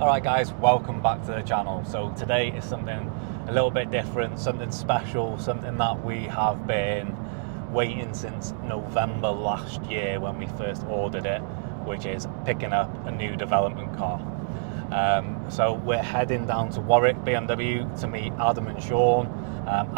Alright guys, welcome back to the channel. So today is something a little bit different, something special, something that we have been waiting since November last year when we first ordered it, which is picking up a new development car. So we're heading down to Warwick BMW to meet Adam and Sean.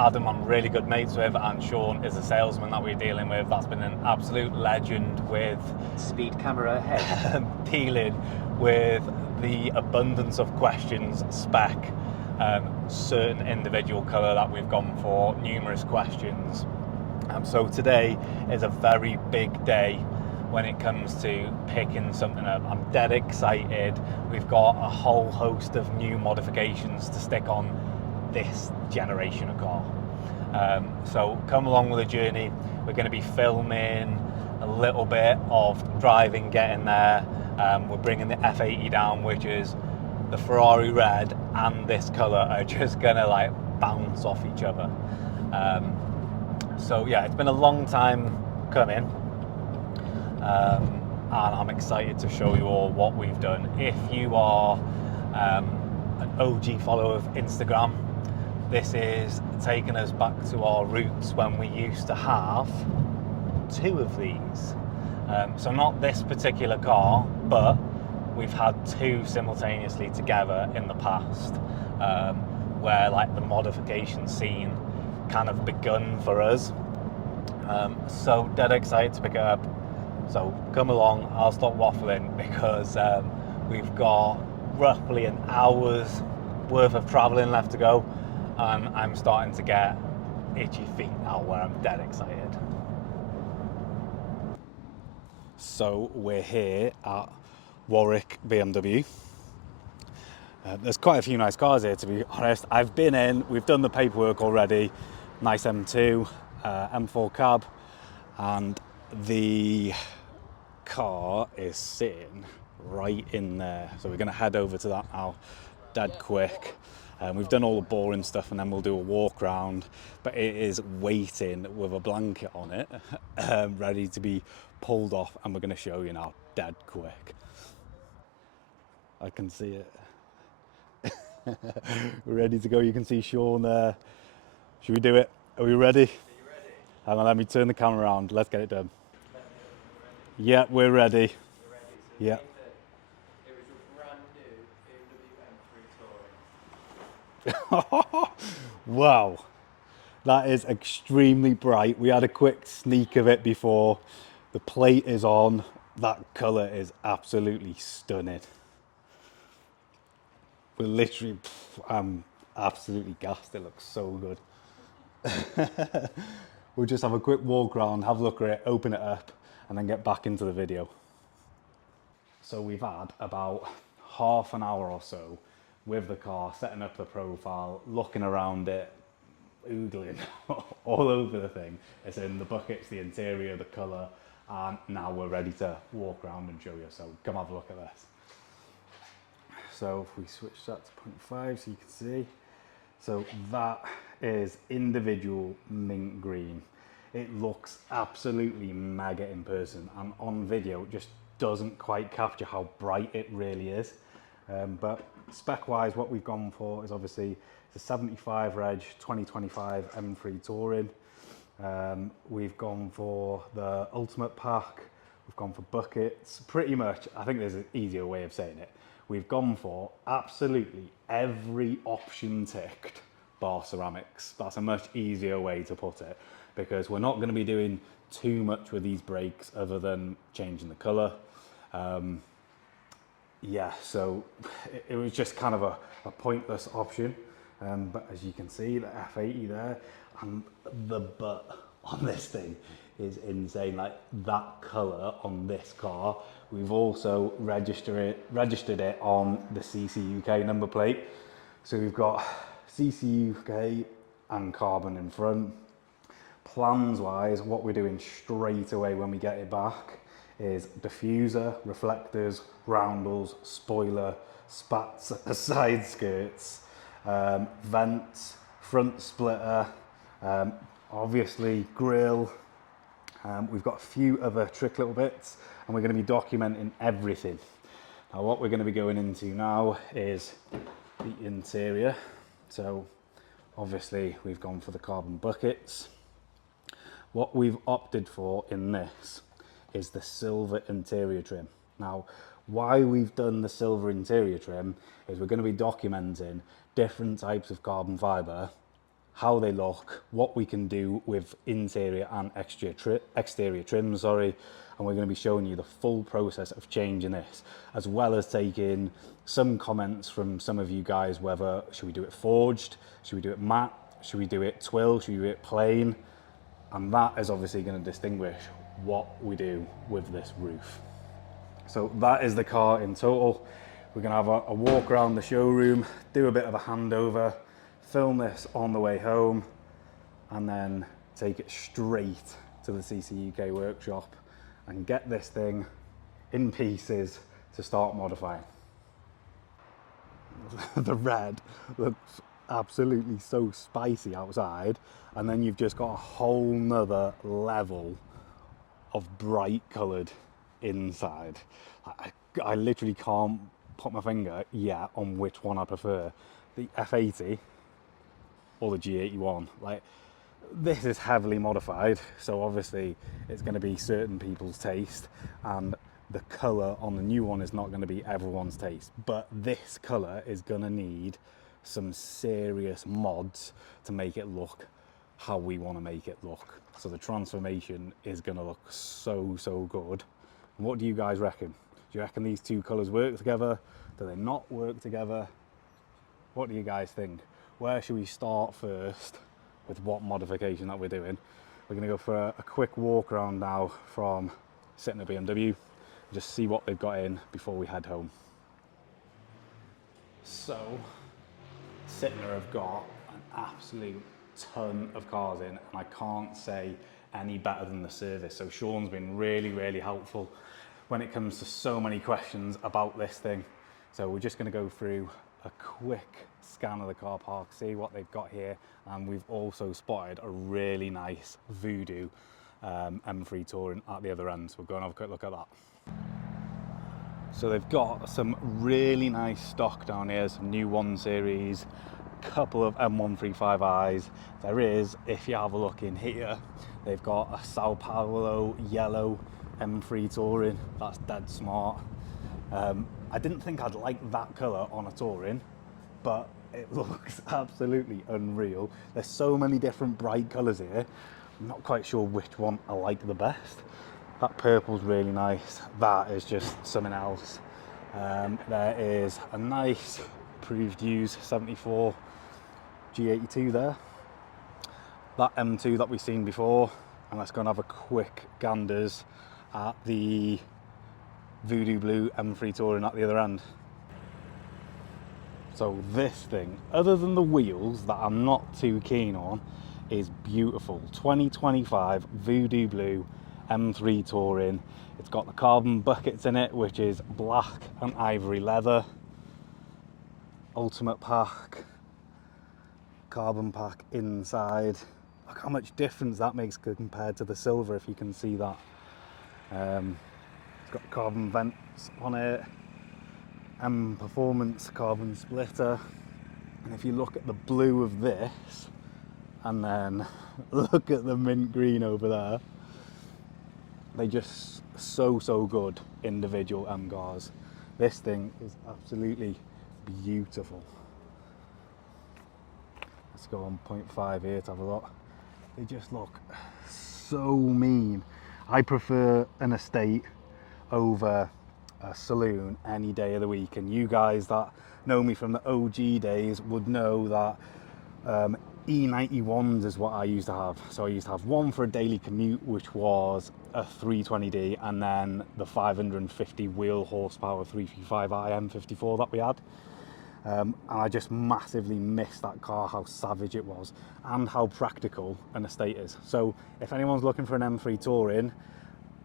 Adam I'm really good mates with, and Sean is a salesman that we're dealing with that's been an absolute legend with speed camera ahead. dealing with the abundance of questions, spec, certain individual colour that we've gone for, numerous questions. So today is a very big day when it comes to picking something up. I'm dead excited. We've got a whole host of new modifications to stick on this generation of car. So come along with the journey. We're going to be filming a little bit of driving, getting there. We're bringing the F80 down, which is the Ferrari red and this colour are just gonna like bounce off each other. So yeah, it's been a long time coming, and I'm excited to show you all what we've done. If you are an OG follower of Instagram, this is taking us back to our roots when we used to have two of these. So not this particular car, but we've had two simultaneously together in the past, where like the modification scene kind of begun for us. So dead excited to pick it up. So come along, I'll stop waffling because we've got roughly an hour's worth of traveling left to go, and I'm starting to get itchy feet now where I'm dead excited. So we're here at Warwick BMW. There's quite a few nice cars here, to be honest. I've been in, we've done the paperwork already. Nice M2, M4 cab, and the car is sitting right in there. So we're gonna head over to that now, dead quick. We've done all the boring stuff and then we'll do a walk around, but it is waiting with a blanket on it, ready to be pulled off, and we're going to show you now, dead quick. I can see it. We're ready to go. You can see Sean there. Should we do it? Are we ready? Are you ready? Hang on, let me turn the camera around. Let's get it done. Yeah, we're ready. We're ready. So yeah. It was a brand new BMW M3 Touring. Wow, that is extremely bright. We had a quick sneak of it before. The plate is on. That colour is absolutely stunning. We're literally, I'm absolutely gassed. It looks so good. We'll just have a quick walk around, have a look at it, open it up, and then get back into the video. So we've had about half an hour or so with the car, setting up the profile, looking around it, oogling all over the thing. It's in the buckets, the interior, the colour, and now we're ready to walk around and show you. So come have a look at this. So if we switch that to 0.5 so you can see. So that is individual mint green. It looks absolutely mega in person, and on video it just doesn't quite capture how bright it really is. But spec wise, what we've gone for is obviously the 75 reg 2025 M3 Touring. We've gone for the Ultimate Pack, we've gone for buckets, pretty much. I think there's an easier way of saying it. We've gone for absolutely every option ticked bar ceramics. That's a much easier way to put it, because we're not going to be doing too much with these brakes other than changing the colour. Yeah, so it was just kind of a pointless option. But as you can see, the F80 there, and the butt on this thing is insane. Like that colour on this car. We've also registered it on the CCUK number plate. So we've got CCUK and carbon in front. Plans wise, what we're doing straight away when we get it back is diffuser, reflectors, roundels, spoiler, SPAT side skirts, vents, front splitter, obviously grille. We've got a few other trick little bits, and we're going to be documenting everything. Now what we're going to be going into now is the interior. So obviously we've gone for the carbon buckets. What we've opted for in this is the silver interior trim. Now, why we've done the silver interior trim is we're going to be documenting different types of carbon fibre, how they look, what we can do with interior and exterior trim, and we're going to be showing you the full process of changing this, as well as taking some comments from some of you guys, whether should we do it forged, should we do it matte, should we do it twill, should we do it plain, and that is obviously going to distinguish what we do with this roof. So that is the car in total. We're going to have a walk around the showroom, do a bit of a handover, film this on the way home, and then take it straight to the CCUK workshop and get this thing in pieces to start modifying. The red looks absolutely so spicy outside, and then you've just got a whole nother level of bright coloured inside. I literally can't put my finger yet on which one I prefer, the F80 or the G81. Like, this is heavily modified, so obviously it's going to be certain people's taste, and the colour on the new one is not going to be everyone's taste, but this colour is going to need some serious mods to make it look how we want to make it look. So the transformation is going to look so good. And what do you guys reckon? Do you reckon these two colours work together? Do they not work together? What do you guys think? Where should we start first with what modification that we're doing? We're going to go for a quick walk around now from Sterckenn BMW, just see what they've got in before we head home. So Sterckenn have got an absolute ton of cars in, and I can't say any better than the service. So Sean's been really helpful when it comes to so many questions about this thing. So we're just going to go through a quick scan of the car park, see what they've got here, and we've also spotted a really nice Voodoo M3 Touring at the other end, so we'll go and have a quick look at that. So they've got some really nice stock down here, some new 1 Series, couple of M135i's. There is, if you have a look in here, they've got a Sao Paulo yellow M3 Touring. That's dead smart. I didn't think I'd like that colour on a Touring, but it looks absolutely unreal. There's so many different bright colours here. I'm not quite sure which one I like the best. That purple's really nice. That is just something else. There is a nice approved use 74 G82 there. That M2 that we've seen before. And let's go and have a quick ganders at the Voodoo Blue M3 Touring at the other end. So this thing, other than the wheels that I'm not too keen on, is beautiful. 2025 Voodoo Blue M3 Touring. It's got the carbon buckets in it, which is black and ivory leather. Ultimate pack, carbon pack inside. Look how much difference that makes compared to the silver, if you can see that. It's got carbon vents on it. M Performance carbon splitter. And if you look at the blue of this, and then look at the mint green over there, they just so good individual M cars. This thing is absolutely beautiful. Let's go on 0.5 here to have a look. They just look so mean. I prefer an estate over a saloon any day of the week, and you guys that know me from the OG days would know that E91s is what I used to have. So I used to have one for a daily commute, which was a 320D, and then the 550 wheel horsepower 335i M54 that we had. And I just massively missed that car, how savage it was and how practical an estate is. So if anyone's looking for an M3 Touring,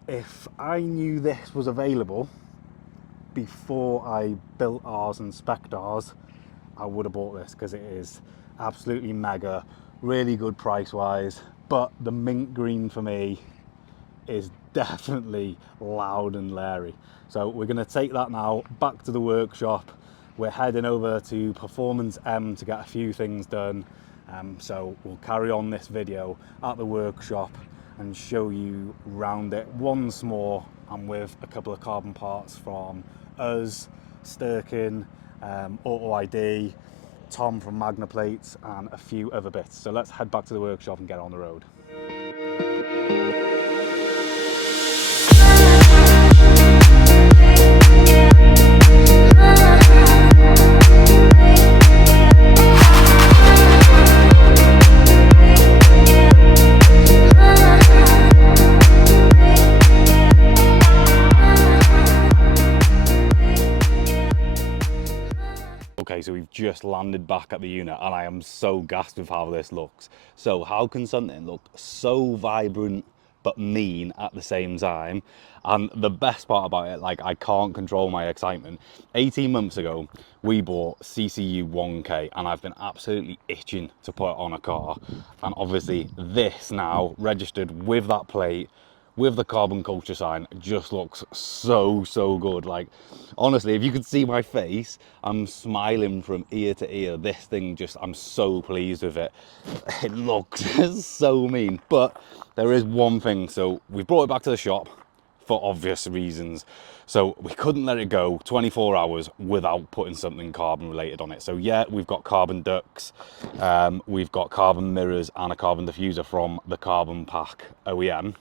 if I knew this was available before I built ours and spec'd ours, I would have bought this, because it is absolutely mega, really good price wise. But the mint green for me is definitely loud and leery. So we're going to take that now back to the workshop. We're heading over to Performance M to get a few things done. So we'll carry on this video at the workshop and show you round it once more, and with a couple of carbon parts from us, Sterckenn, Auto ID, Tom from Magna Plates, and a few other bits. So let's head back to the workshop and get on the road. Okay, so we've just landed back at the unit and I am so gassed with how this looks. So how can something look so vibrant but mean at the same time? And the best part about it, like, I can't control my excitement. 18 months ago, we bought CCUK and I've been absolutely itching to put it on a car. And obviously this now, registered with that plate, with the carbon culture sign, just looks so good. Like, honestly, if you could see my face, I'm smiling from ear to ear. This thing just, I'm so pleased with it. It looks so mean, but there is one thing. So we brought it back to the shop for obvious reasons. So we couldn't let it go 24 hours without putting something carbon related on it. So yeah, we've got carbon ducts, we've got carbon mirrors and a carbon diffuser from the Carbon Pack OEM.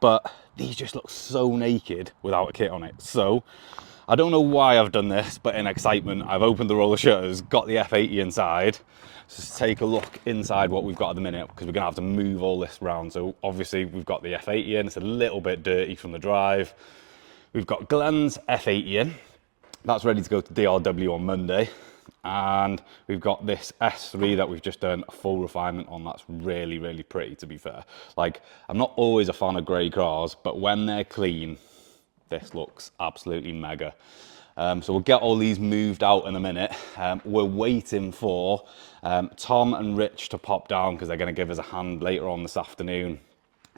But these just look so naked without a kit on it. So I don't know why I've done this, but in excitement, I've opened the roller shutters, got the F80 inside. Just take a look inside what we've got at the minute, because we're gonna have to move all this around. So obviously we've got the F80 in, it's a little bit dirty from the drive. We've got Glenn's F80 in, that's ready to go to DRW on Monday. And we've got this S3 that we've just done a full refinement on. That's really pretty, to be fair. Like, I'm not always a fan of grey cars, but when they're clean, this looks absolutely mega. So we'll get all these moved out in a minute. We're waiting for Tom and Rich to pop down, because they're going to give us a hand later on this afternoon,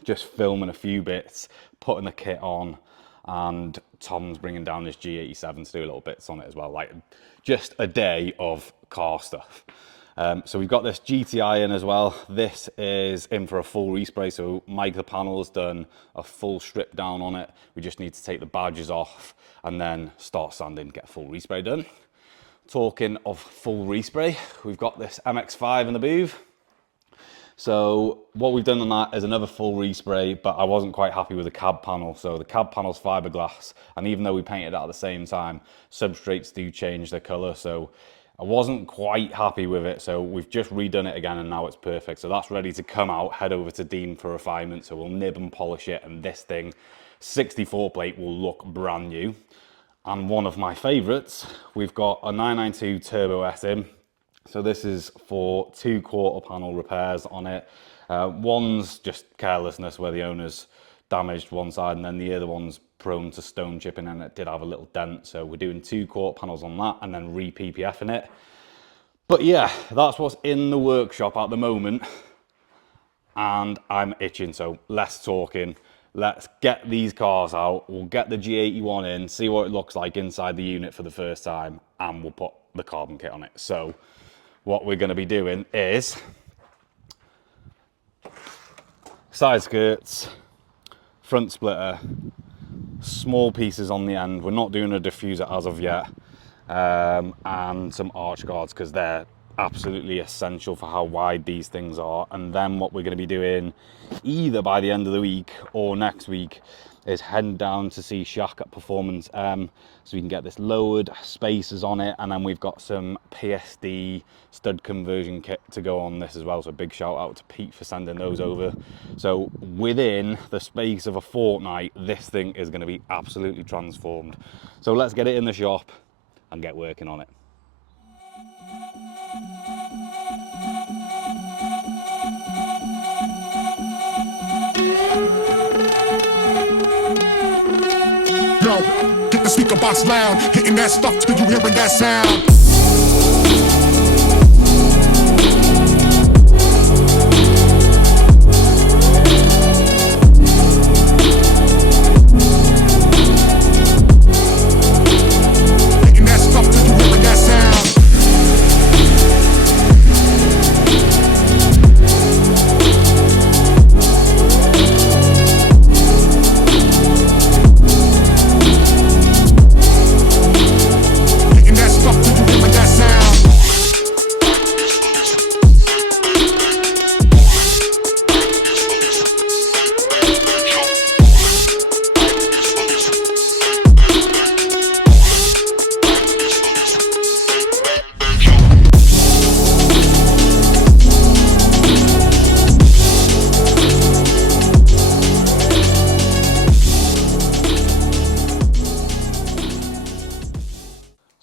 just filming a few bits, putting the kit on, and Tom's bringing down this G87 to do little bits on it as well. Like, just a day of car stuff. So we've got this GTI in as well. This is in for a full respray. So Mike the panel's done a full strip down on it. We just need to take the badges off and then start sanding, get a full respray done. Talking of full respray, we've got this MX-5 in the booth. So what we've done on that is another full respray, but I wasn't quite happy with the cab panel. So the cab panel's fiberglass, and even though we painted it at the same time, substrates do change their color. So I wasn't quite happy with it. So we've just redone it again and now it's perfect. So that's ready to come out, head over to Dean for refinement. So we'll nib and polish it, and this thing, 64 plate, will look brand new. And one of my favorites, we've got a 992 Turbo S in. So this is for 2 quarter panel repairs on it. One's just carelessness where the owner's damaged one side, and then the other one's prone to stone chipping, and it did have a little dent. So we're doing 2 quarter panels on that and then re-PPFing it. But yeah, that's what's in the workshop at the moment. And I'm itching, so less talking. Let's get these cars out. We'll get the G81 in, see what it looks like inside the unit for the first time, and we'll put the carbon kit on it. So what we're going to be doing is side skirts, front splitter, small pieces on the end. We're not doing a diffuser as of yet, and some arch guards, because they're absolutely essential for how wide these things are. And then what we're going to be doing either by the end of the week or next week is heading down to see Shaq at Performance M, so we can get this lowered, spacers on it, and then we've got some PSD stud conversion kit to go on this as well. So big shout out to Pete for sending those over. So within the space of a fortnight, this thing is going to be absolutely transformed. So let's get it in the shop and get working on it. Yo, get the speaker box loud, hitting that stuff till you hearing that sound.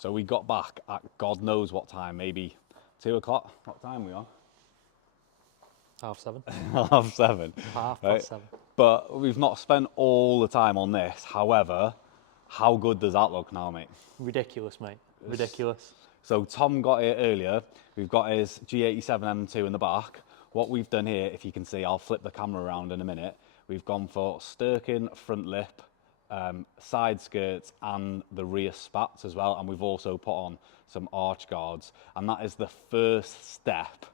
So we got back at God knows what time, maybe 2 o'clock. What time are we on? 7:30. 7:30. Half right? past 7. But we've not spent all the time on this. However, how good does that look now, mate? Ridiculous, mate. Ridiculous. So Tom got it earlier. We've got his G87 M2 in the back. What we've done here, if you can see, I'll flip the camera around in a minute. We've gone for Sterckenn front lip, side skirts and the rear spats as well. And we've also put on some arch guards. And that is the first step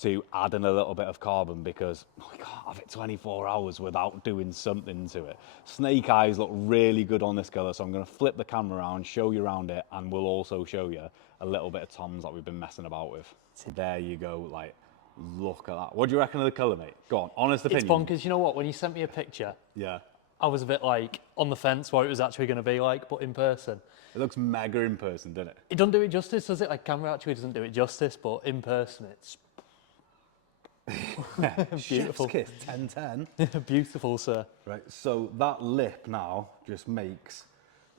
to add in a little bit of carbon, because we can't have it 24 hours without doing something to it. Snake eyes look really good on this colour, so I'm going to flip the camera around, show you around it, and we'll also show you a little bit of Tom's that we've been messing about with. There you go, like, look at that. What do you reckon of the colour, mate? Go on, honest opinion. It's bonkers. You know what? When you sent me a picture, Yeah. I was a bit like on the fence what it was actually going to be like, but in person, It looks mega in person, doesn't it? it doesn't do it justice, does it? Like, camera actually doesn't do it justice, but in person, it's beautiful. Chef's kiss, 10-10. Beautiful, sir. Right, so that lip now just makes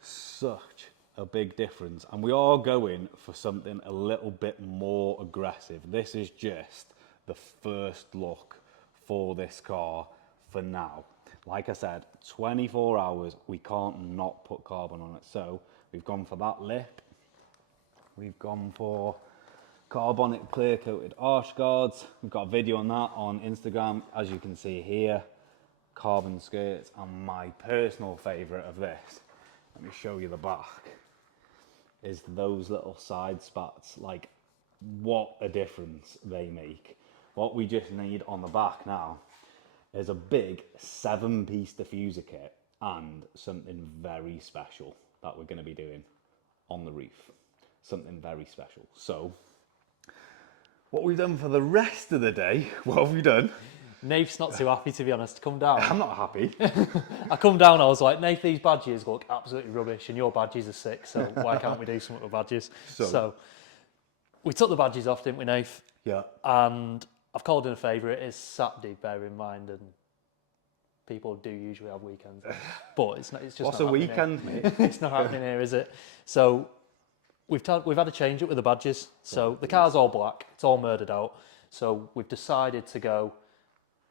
such a big difference, and we are going for something a little bit more aggressive. This is just the first look for this car for now. Like I said, 24 hours, we can't not put carbon on it. So we've gone for that lip. We've gone for carbonic clear coated arch guards. We've got a video on that on Instagram, as you can see here. Carbon skirts, and my personal favorite of this, let me show you the back, is those little side spats. Like, what a difference they make. What we just need on the back now is a big 7-piece diffuser kit and something very special that we're going to be doing on the roof. Something very special. So what we've done for the rest of the day, what have we done? Nate's not too happy, to be honest, to come down. I'm not happy. I come down, I was like, Nate, these badges look absolutely rubbish and your badges are sick, so why can't we do something with badges? So we took the badges off, didn't we, Nate? Yeah. And I've called in a favour. It is Saturday, bear in mind, and people do usually have weekends. But it's not. It's just What's not a weekend, here. mate? It's not happening here, is it? So we've had a change up with the badges. So the car's all black. It's all murdered out. So we've decided to go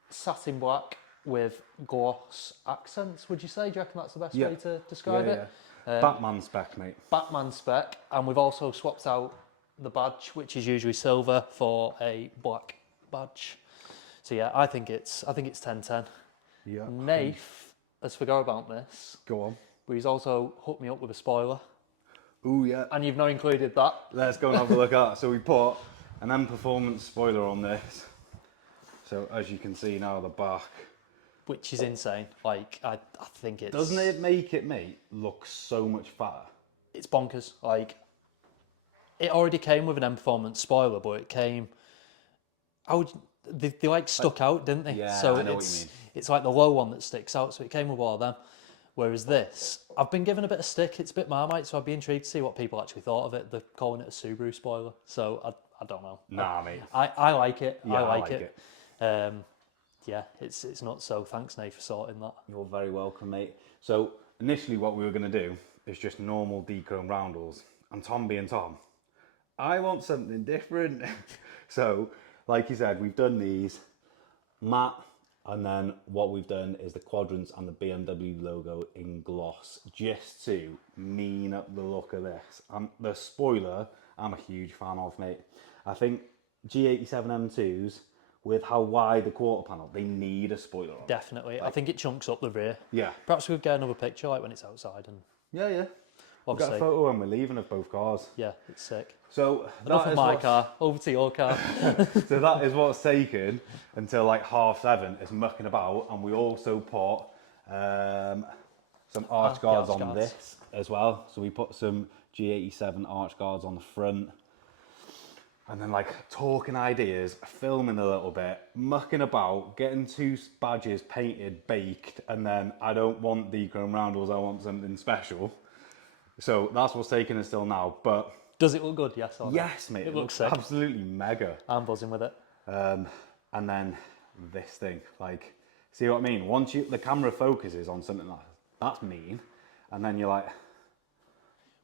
satin black with gloss accents. Would you say? Do you reckon that's the best way to describe it? Batman spec, mate. Batman spec, and we've also swapped out the badge, which is usually silver, for a black badge. So yeah, I think it's 10-10. Yeah. Nath has forgot about this, Go on. but he's also hooked me up with a spoiler, Ooh, yeah. and you've not included that. Let's go and have a look at that. So we put an M Performance spoiler on this. So as you can see now, the back. Which is insane. Like, I think it's... Doesn't it make it, mate, look so much fatter? It's bonkers. Like, it already came with an M Performance spoiler, but it came... They like stuck out, didn't they? Yeah, so I know what you mean. It's like the low one that sticks out, so it came with all of them. Whereas this, I've been given a bit of stick. It's a bit Marmite, so I'd be intrigued to see what people actually thought of it. They're calling it a Subaru spoiler, so I don't know. Nah, mate. I like it. Yeah, I like it. Yeah, it's not. So thanks, Nate, for sorting that. You're very welcome, mate. So initially what we were going to do is just normal dechrome roundels. And Tom being Tom, I want something different. So, like you said, we've done these matte, and then what we've done is the quadrants and the BMW logo in gloss, just to mean up the look of this. The spoiler, I'm a huge fan of, mate. I think G87 M2s, with how wide the quarter panel, they need a spoiler on. Definitely. I think it chunks up the rear. Yeah. Perhaps we could get another picture, like when it's outside, and Yeah. We've got obviously, a photo when we're leaving of both cars. yeah, it's sick. So Enough that of is my what's- car, over to your car. So that is what's taken until like 7:30 is mucking about, and we also put some arch guards on this as well. So we put some G87 arch guards on the front, and then like talking ideas, filming a little bit, mucking about, getting 2 badges painted, baked, and then I don't want dechrome roundels, I want something special. So that's what's taking us till now, but Does it look good? Yes or no? yes, mate, It looks sick. absolutely mega. I'm buzzing with it. And then this thing, like, see what I mean? Once the camera focuses on something like that's mean, and then you're like,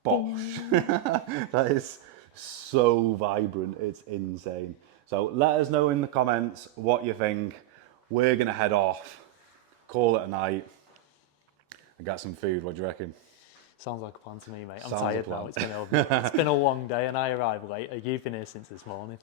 Bosh. That is so vibrant, it's insane. So let us know in the comments what you think. We're gonna head off, call it a night, and get some food. What do you reckon? Sounds like a plan to me, mate. I'm Sounds a tired plan. now. It's been a long day and I arrived late. You've been here since this morning.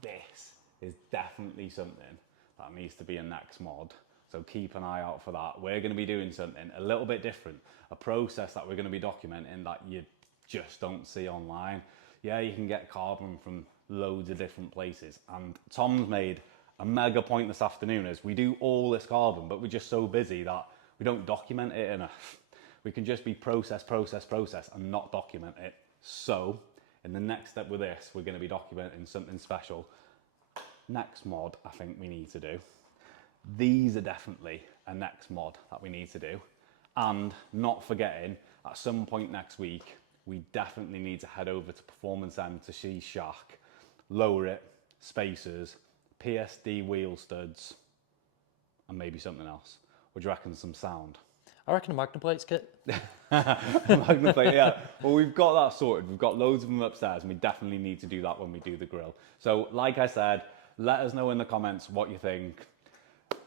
This is definitely something that needs to be a next mod. So keep an eye out for that. We're going to be doing something a little bit different, a process that we're going to be documenting that you just don't see online. Yeah, you can get carbon from loads of different places. And Tom's made a mega point this afternoon is we do all this carbon, but we're just so busy that we don't document it enough. We can just be process, and not document it. So in the next step with this, we're going to be documenting something special. Next mod, I think we need to do. These are definitely a next mod that we need to do. And not forgetting, at some point next week, we definitely need to head over to Performance M to see Shack, lower it, spacers, PSD wheel studs, and maybe something else. Would you reckon some sound? I reckon a Magna Plates kit. Magna Plate, yeah. Well, we've got that sorted. We've got loads of them upstairs, and we definitely need to do that when we do the grill. So, like I said, let us know in the comments what you think.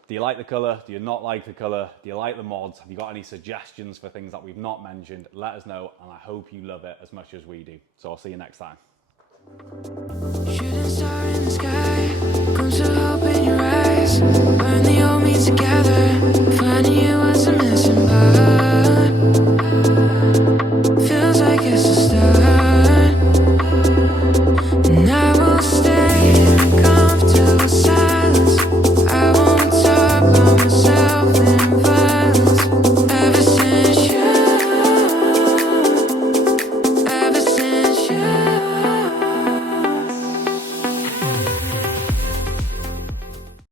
Do you like the colour? Do you not like the colour? Do you like the mods? Have you got any suggestions for things that we've not mentioned? Let us know, and I hope you love it as much as we do. So I'll see you next time. Shooting star in the sky, glimpse of hope in your eyes. Burn the old me together, finding you.